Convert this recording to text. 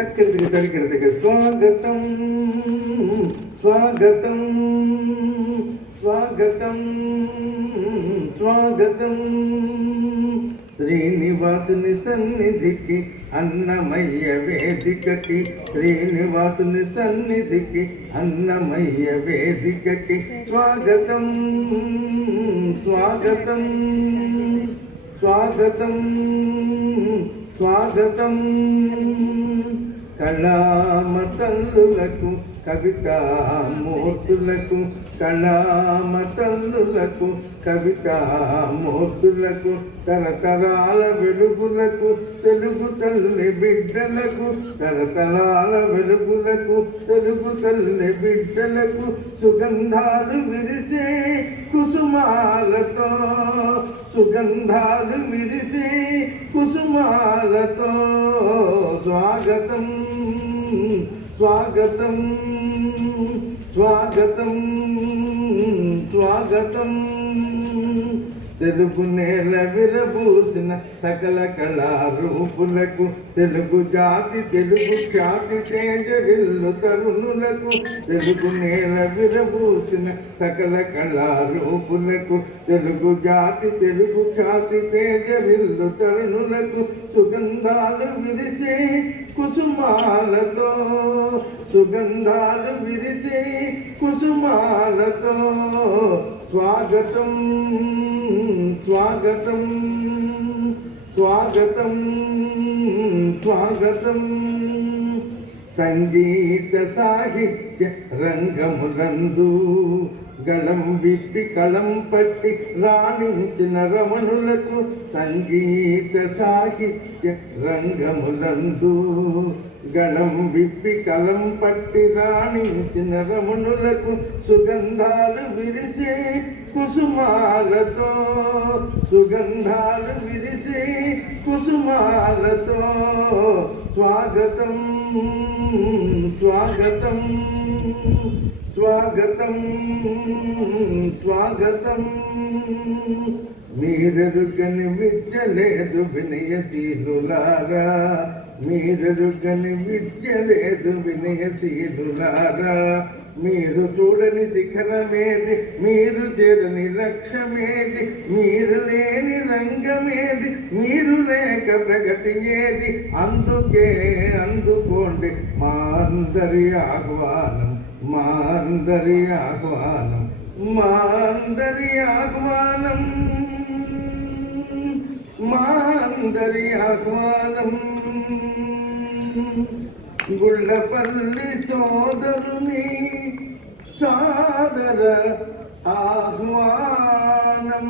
తక్కిడికి తరికిడికి స్వాగతం స్వాగతం స్వాగతం స్వాగతం శ్రీనివాసుని సన్నిధికి అన్నమయ్య వేదికకి శ్రీనివాసుని సన్నిధికి అన్నమయ్య వేదికకి స్వాగతం స్వాగతం స్వాగతం స్వాగతం కళామతల్లులకు కవితామూర్తులకు కళామతల్లులకు కవితామూర్తులకు తరతరాల వెలుగులకు తెలుగు తల్లి బిడ్డలకు తరతరాల వెలుగులకు తెలుగు తల్లి బిడ్డలకు సుగంధాలు విరిసే కుసుమాలతో సుగంధాలు విరిసే కుసుమాలతో స్వాగతం స్వాగతం స్వాగతం స్వాగతం తెలుగు నేల విరబూసిన సకల కళారూపులకు తెలుగు జాతి తెలుగు ఖ్యాతి తేజరిల్లు తరుణులకు తెలుగు నేల విరబూసిన సకల కళారూపులకు తెలుగు జాతి తెలుగు ఖ్యాతి తేజరిల్లు తరుణులకు సుగంధాలు విరిసే కుసుమాలతో సుగంధాలు విరిసే కుసుమాలతో స్వాగతం స్వాగతం స్వాగతం స్వాగతం సంగీత సాహిత్య రంగములందు గళం విప్పి కళం పట్టి రాణించిన రమణులకు సంగీత సాహిత్య రంగములందు గళం విప్పి కలం పట్టి రాణించిన రమణులకు సుగంధాలు విరిసే కుసుమాలతో సుగంధాలు విరిసే కుసుమాలతో స్వాగతం స్వాగతం స్వాగతం స్వాగతం మీరెరుగని విద్య లేదు వినయశీలులారా మీరెరుగని విద్య లేదు వినయశీలులారా మీరు చూడని శిఖరమేది మీరు చేరని లక్ష్యమేది మీరు లేని రంగమేది మీరు లేక ప్రగతి ఏది అందుకే అందుకోండి మా అందరి ఆహ్వానం మా అందరి ఆహ్వానం మా అందరి ఆహ్వానం మా అందరి ఆహ్వానం గుళ్ళపల్లి సోదరుని సాదర ఆహ్వానం.